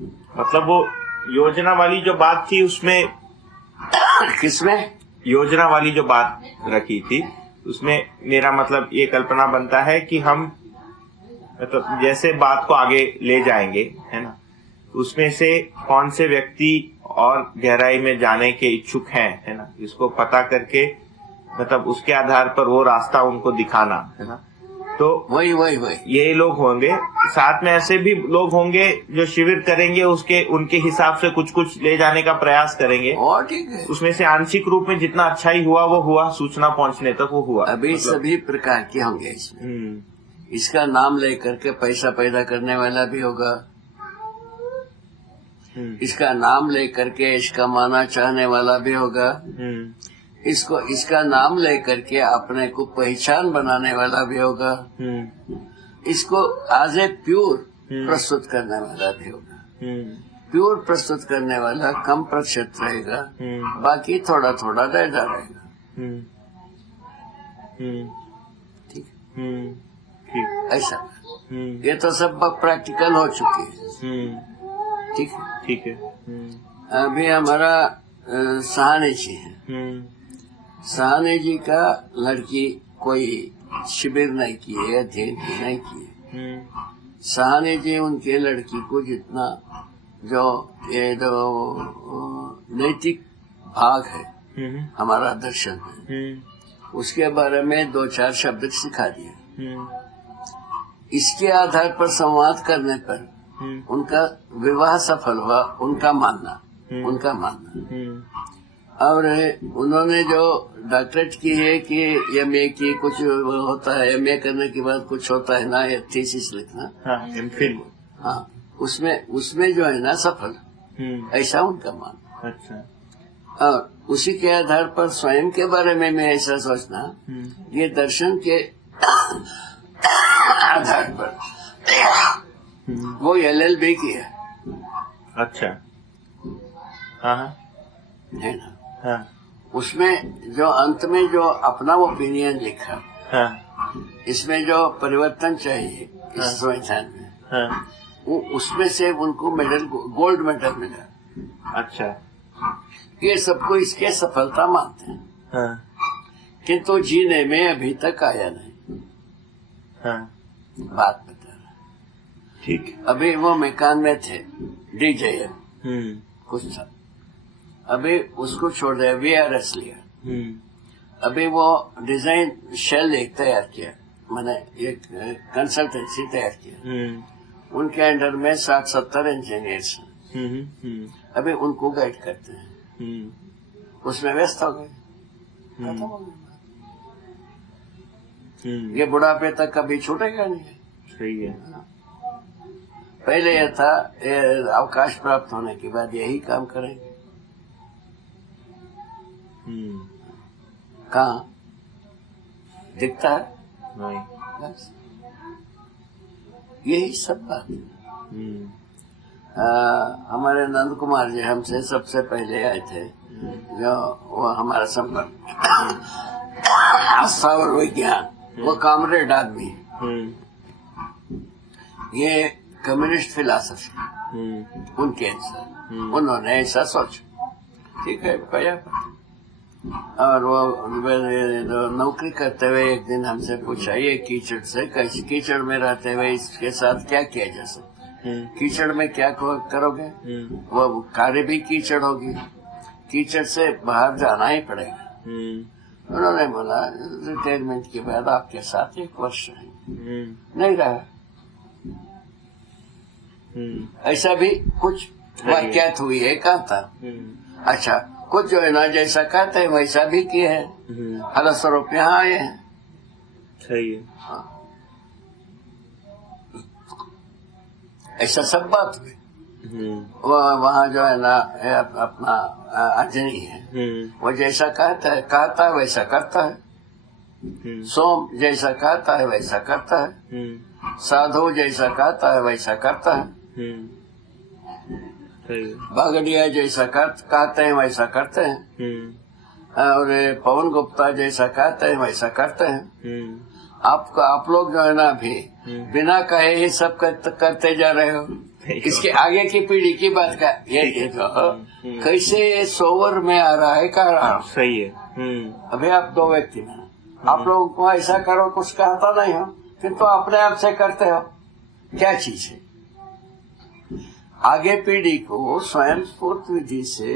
मतलब वो योजना वाली जो बात थी उसमें किसमें योजना वाली जो बात रखी थी उसमें मेरा मतलब ये कल्पना बनता है कि हम मतलब जैसे बात को आगे ले जाएंगे, है ना, उसमें से कौन से व्यक्ति और गहराई में जाने के इच्छुक हैं, है ना, इसको पता करके मतलब उसके आधार पर वो रास्ता उनको दिखाना, है ना। तो वही यही लोग होंगे। साथ में ऐसे भी लोग होंगे जो शिविर करेंगे, उसके उनके हिसाब से कुछ कुछ ले जाने का प्रयास करेंगे। और ठीक है, उसमें से आंशिक रूप में जितना अच्छा ही हुआ वो हुआ, सूचना पहुंचने तक वो हुआ। अभी मतलब, सभी प्रकार के होंगे इसमें। इसका नाम लेकर के पैसा पैदा करने वाला भी होगा, इसका नाम लेकर के इसका माना चाहने वाला भी होगा, इसका नाम लेकर के अपने को पहचान बनाने वाला भी होगा, इसको आज ए प्योर प्रस्तुत करने वाला भी होगा। प्योर प्रस्तुत करने वाला कम प्रतिशत रहेगा, बाकी थोड़ा थोड़ा रह जाएगा। ठीक, ऐसा ये तो सब प्रैक्टिकल हो चुकी है। ठीक है। अभी हमारा सहाने जी है, सहाने जी का लड़की कोई शिविर नहीं किए, अध्ययन नहीं किए। सहाने जी उनके लड़की को जितना जो ये जो नैतिक भाग है हमारा दर्शन में, उसके बारे में 2-4 शब्द सिखा दिए। इसके आधार पर संवाद करने पर उनका विवाह सफल हुआ, उनका मानना। और उन्होंने जो डॉक्टरेट की है कि एमए की कुछ होता है, एमए करने के बाद कुछ होता है ना, ये थीसिस लिखना। हाँ, उसमें जो है ना सफल, ऐसा उनका मानना। अच्छा। और उसी के आधार पर स्वयं के बारे में मैं ऐसा सोचना, ये दर्शन के आधार पर वो LLB की है। अच्छा। हाँ है ना। हाँ। उसमें जो अंत में जो अपना ओपिनियन लिखा, हाँ। इसमें जो परिवर्तन चाहिए इस संविधान में, हाँ। वो उसमें से उनको मेडल, गोल्ड मेडल मिला। अच्छा। ये सबको इसके सफलता मानते हैं। हाँ। किंतु जीने में अभी तक आया नहीं। हाँ। बात बता रहा। ठीक। अभी वो मकान में थे, DJ कुछ था, अभी उसको छोड़ दिया, VRS लिया। अभी वो डिजाइन शेल एक तैयार किया, मैंने एक कंसल्टेंसी तैयार किया। उनके अंडर में 60-70 इंजीनियर्स हैं। अभी उनको गाइड करते हैं। उसमें व्यस्त हो गए, खत्म हो गए। ये बुढ़ापे तक कभी छूटेगा नहीं। सही है। पहले यह था, अवकाश प्राप्त होने के बाद यही काम करेंगे। कहाँ दिखता है? नहीं। बस यही सब बात है। हमारे नंद कुमार जी हमसे सबसे पहले आए थे, जो वो हमारा संपर्क आस्था और विज्ञान, वो कामरेड आदमी है। ये कम्युनिस्ट फिलॉसफी उनके अनुसार, उन्होंने ऐसा सोचा। ठीक है, पाया। और वो नौकरी करते हुए एक दिन हमसे पूछा, ये कीचड़ से कैसे, कीचड़ में रहते हुए इसके साथ क्या किया जा सकता, कीचड़ में क्या करोगे? वो कार्य भी कीचड़ होगी, कीचड़ से बाहर जाना ही पड़ेगा। उन्होंने बोला, रिटायरमेंट के बाद आपके साथ 1 वर्ष नहीं रहा। ऐसा भी कुछ वाक्यात हुई है, कहा था। अच्छा, कुछ जो है ना जैसा कहते हैं वैसा भी किए हैं। फलस्वरूप यहाँ आए हैं। सही है। हाँ। ऐसा सब बात हुई। वहाँ जो है ना अपना अजनी है, वो जैसा कहता है वैसा करता है। सोम जैसा कहता है वैसा करता है। साधु जैसा कहता है वैसा करता है। बागड़िया जैसा कहते हैं वैसा करते हैं। और पवन गुप्ता जैसा कहते हैं वैसा करते हैं। आप लोग जो है ना अभी बिना कहे ये सब करते जा रहे हो। इसके आगे की पीढ़ी की बात का ये कैसे सोवर में आ रहा है कह रहा हूँ। सही है। अभी आप दो व्यक्ति में आप लोगों को ऐसा करो कुछ कहता नहीं हो, किंतु अपने आप से करते हो। क्या चीज है? आगे पीढ़ी को स्वयं स्फूर्त विधि से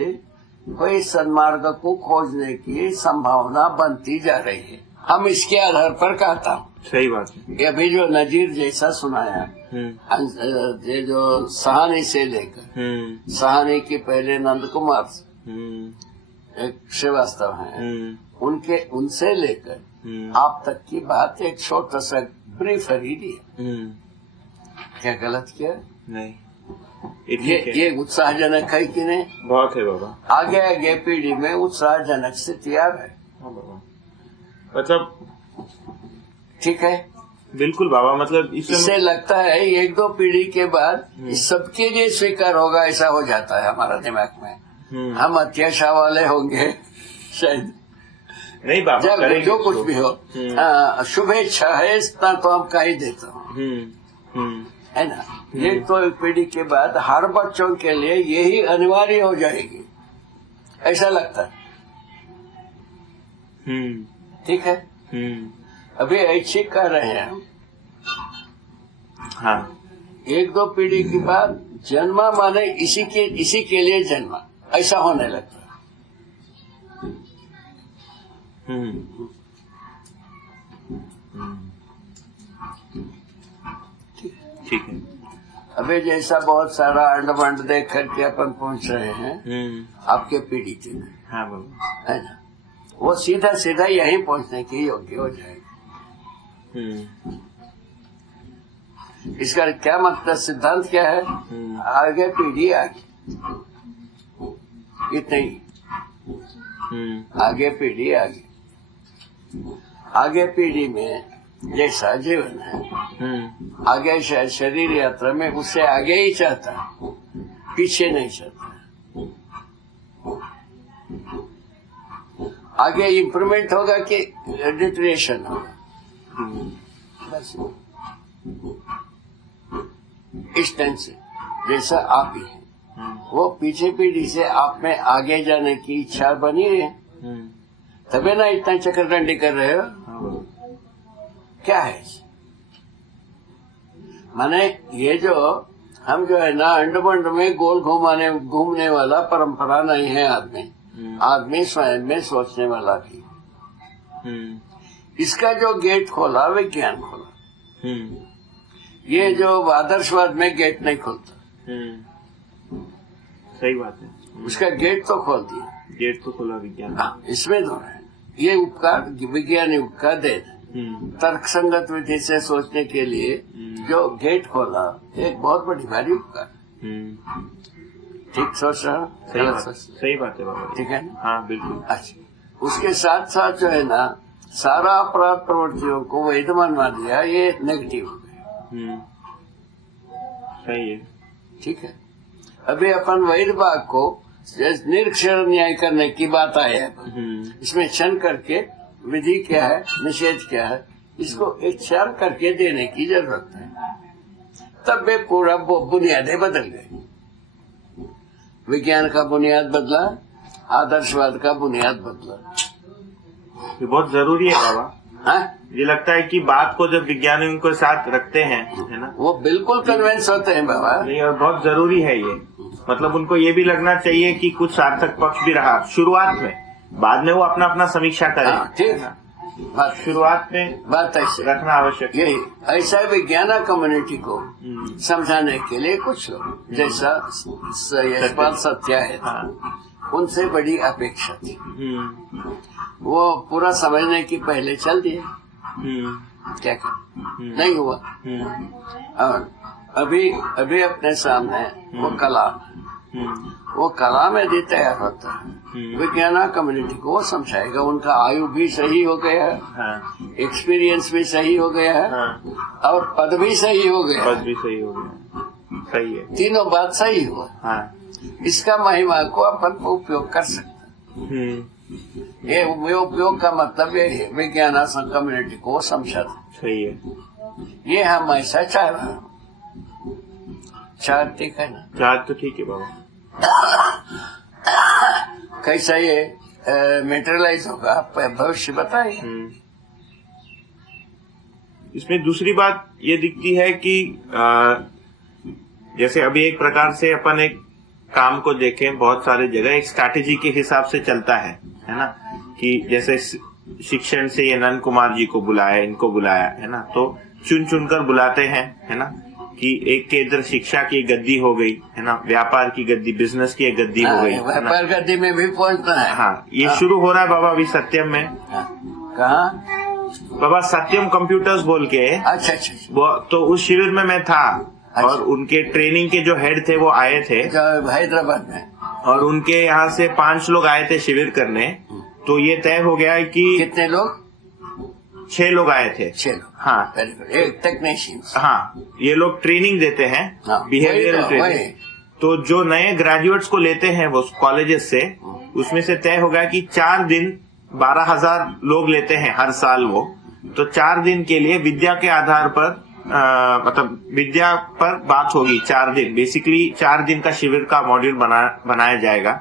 कोई सन्मार्ग को खोजने की संभावना बनती जा रही है। हम इसके आधार पर कहता हूँ। सही बात है। ये अभी जो नजीर जैसा सुनाया, ये जो सहानी से लेकर सहानी की पहले नंद कुमार एक श्रीवास्तव है, उनसे लेकर आप तक की बात एक छोटा सा ब्रीफ ही दिया। क्या गलत किया? नहीं। ये उत्साहजनक है कि नहीं? बहुत है बाबा। आगे पीढ़ी में उत्साहजनक स्थिति आ है। मतलब ठीक है, बिल्कुल बाबा। मतलब इससे लगता है एक दो पीढ़ी के बाद सबके लिए स्वीकार होगा, ऐसा हो जाता है हमारा दिमाग में। हम अत्याशा वाले होंगे शायद। नहीं बाबा, जब जो कुछ भी हो शुभेच्छा है इतना तो हम कह ही देता हूँ, है ना। एक तो पीढ़ी के बाद हर बच्चों के लिए यही अनिवार्य हो जाएगी, ऐसा लगता है। ठीक है। अभी ऐच्छिक कर रहे हैं हम। हाँ। एक दो पीढ़ी के बाद जन्मा माने इसी के लिए जन्मा, ऐसा होने लगता है। ठीक है। अभी जैसा बहुत सारा अंडमंड देख करके अपन पहुंच रहे हैं आपके पीढ़ी तक। हाँ बाबा, है ना। वो सीधा सीधा यहीं पहुंचने की योग्य हो जाएगा। इसका क्या मतलब, सिद्धांत क्या है? आगे पीढ़ी आगे, इतना ही। आगे पीढ़ी आगे, आगे पीढ़ी में जैसा जीवन है, आगे शायद शरीर यात्रा में उससे आगे ही चाहता है, पीछे नहीं चाहता। आगे इम्प्रूवमेंट होगा कि डिटरेशन होगा, बस इस ढंग से जैसा आप ही है। वो पीछे पीढ़ी से आप में आगे जाने की इच्छा बनी है, तभी ना इतना चक्करदंडी कर रहे हो। क्या है माने, ये जो हम जो है ना अंडमंड में गोल घूमने वाला परंपरा नहीं है। आदमी स्वयं में सोचने वाला भी। इसका जो गेट खोला विज्ञान खोला। ये जो आदर्शवाद में गेट नहीं खोलता। सही बात है। उसका गेट तो खोल दिया, गेट तो खोला विज्ञान। इसमें तो है ये उपकार, विज्ञान उपकार दे तर्क संगत विधि से सोचने के लिए जो गेट खोला, एक बहुत बड़ी भारी उपकार। ठीक सोच रहा? सही बात है बाबा। ठीक है। हाँ बिल्कुल। अच्छा, उसके साथ साथ जो है ना सारा अपराध प्रवृत्तियों को वैध मानवा दिया, ये नेगेटिव हो गया। सही है। ठीक है। अभी अपन वैध भाग को निरक्षर न्याय करने की बात आए है। इसमें क्षण करके विधि क्या है, निषेध क्या है, इसको एक क्षण करके देने की जरूरत है। तब वे पूरा बुनियादें बदल गए। विज्ञान का बुनियाद बदला, आदर्शवाद का बुनियाद बदला। ये बहुत जरूरी है बाबा। हाँ? ये लगता है कि बात को जब विज्ञानियों के साथ रखते हैं, है ना, वो बिल्कुल कन्विंस होते हैं बाबा। नहीं, और बहुत जरूरी है ये। मतलब उनको ये भी लगना चाहिए कि कुछ सार्थक पक्ष भी रहा शुरुआत में, बाद में वो अपना अपना समीक्षा करे। ठीक है। शुरुआत में बात ऐसे रखना आवश्यक। यही ऐसा विज्ञान कम्युनिटी को समझाने के लिए कुछ लोग जैसा यशपाल सत्या है, उनसे बड़ी अपेक्षा थी। वो पूरा समझने की पहले चल दिए, क्या कर नहीं हुआ। और अभी अपने सामने वो कलाम, वो कलाम यदि तैयार होता है, विज्ञान कम्युनिटी को वो समझाएगा। उनका आयु भी सही हो गया है, एक्सपीरियंस भी सही हो गया है, और पद भी सही हो गया। पद भी सही हो गया। सही है। तीनों बात सही हुआ। इसका महिमा को अपन उपयोग कर सकते हैं। ये उपयोग का मतलब ये है, विज्ञान कम्युनिटी को समझा। सही है। ये हम ऐसा चाह रहे हैं। 4 ठीक है ना? 4 तो ठीक है बाबा। कैसा ये मेटेरियलाइज होगा, आप भविष्य बताइए। इसमें दूसरी बात ये दिखती है कि जैसे अभी एक प्रकार से अपन एक काम को देखें, बहुत सारे जगह एक स्ट्रैटेजी के हिसाब से चलता है ना, कि जैसे शिक्षण से ये नंद कुमार जी को बुलाया, इनको बुलाया, है ना, तो चुन चुन कर बुलाते हैं, है ना, कि एक के इधर शिक्षा की गद्दी हो गई, है ना, व्यापार की गद्दी, बिजनेस की एक गद्दी हो गई, व्यापार गद्दी में भी पहुंचना है। हाँ, ये शुरू हो रहा है बाबा अभी सत्यम में। कहाँ बाबा? सत्यम कंप्यूटर्स बोल के। अच्छा। वो तो उस शिविर में मैं था। अच्छा। और उनके ट्रेनिंग के जो हेड थे वो आए थे हैदराबाद में, और उनके यहाँ से 5 लोग आए थे शिविर करने। तो ये तय हो गया है कि कितने लोग? 6 लोग आए थे। 6 लोग, हाँ। एक टेक्नीशियन। हाँ, ये लोग ट्रेनिंग देते हैं, बिहेवियरल ट्रेनिंग। तो जो नए ग्रेजुएट्स को लेते हैं वो कॉलेजेस से, उसमें से तय हो गया कि 4 दिन 12,000 लोग लेते हैं हर साल वो। तो 4 दिन के लिए विद्या के आधार पर मतलब विद्या पर बात होगी 4 दिन। बेसिकली 4 दिन का शिविर का मॉड्यूल बनाया जाएगा।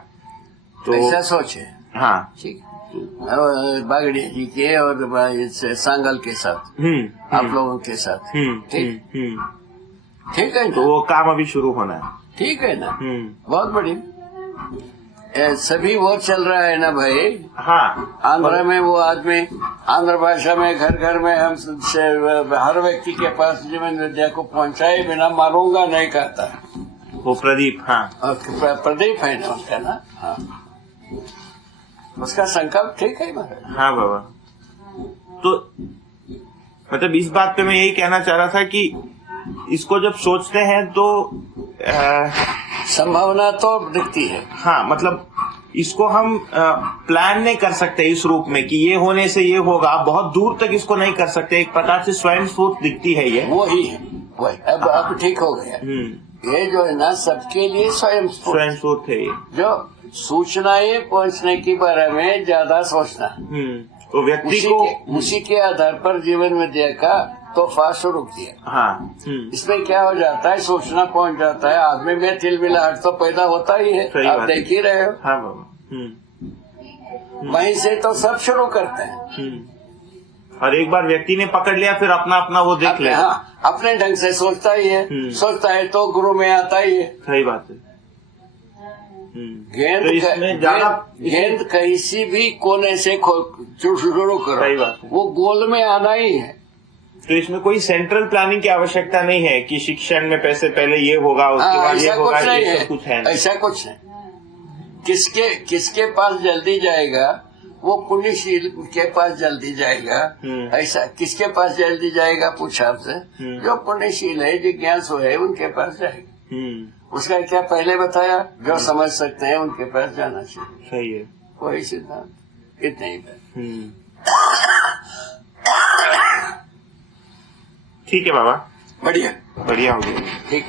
तो ऐसा सोच है। हाँ, ठीक। बागड़िया जी के और सांगल के साथ, आप लोगों के साथ, ठीक है ना? तो वो काम अभी शुरू होना है। ठीक है ना? बहुत बढ़िया। सभी वो चल रहा है ना भाई। हाँ, आंध्र में वो आदमी, आंध्र भाषा में घर घर में हम हर व्यक्ति के पास जीवन विद्या को पहुंचाए बिना मारूंगा नहीं कहता। वो प्रदीप। हाँ, प्रदीप है ना उसका ना? हाँ, उसका संकल्प ठीक है महाराज। हाँ बाबा। तो मतलब इस बात पे मैं यही कहना चाह रहा था कि इसको जब सोचते हैं तो संभावना तो दिखती है। हाँ, मतलब इसको हम प्लान नहीं कर सकते इस रूप में कि ये होने से ये होगा, बहुत दूर तक इसको नहीं कर सकते। एक प्रकार से स्वयं स्फूर्त दिखती है ये। वही है, वही। अब ठीक हो गया। ये जो है ना सबके लिए स्वयं स्फूर्त है ये। जो सूचनाएं पहुंचने के बारे में ज्यादा सोचना, तो व्यक्ति को उसी के आधार पर जीवन विद्या का तोहफा शुरू किया। हाँ, इसमें क्या हो जाता है, सूचना पहुंच जाता है, आदमी में तिलमिलाहट तो पैदा होता ही है, आप देख ही रहे हो। हाँ बाबा। वहीं से तो सब शुरू करते हैं। और एक बार व्यक्ति ने पकड़ लिया फिर अपना अपना वो देख ले। हाँ, अपने ढंग से सोचता ही है, सोचता है तो गुरु में आता ही है। सही बात है। गेंद किसी भी कोने से शुरू करो, वो गोल में आना ही है। तो इसमें कोई सेंट्रल प्लानिंग की आवश्यकता नहीं है कि शिक्षण में पैसे पहले ये होगा उसके बाद ये होगा, ये कुछ है। ऐसा कुछ है। किसके पास जल्दी जाएगा वो पुण्यशील के पास जल्दी जाएगा। ऐसा किसके पास जल्दी जाएगा पूछा आपसे? जो पुण्यशील है, जिज्ञासु है, उनके पास जाएगा। उसका क्या पहले बताया, जो समझ सकते हैं उनके पास जाना चाहिए। सही है, वही सिद्धांत, इतना ही। ठीक है बाबा, बढ़िया बढ़िया हो गया। ठीक।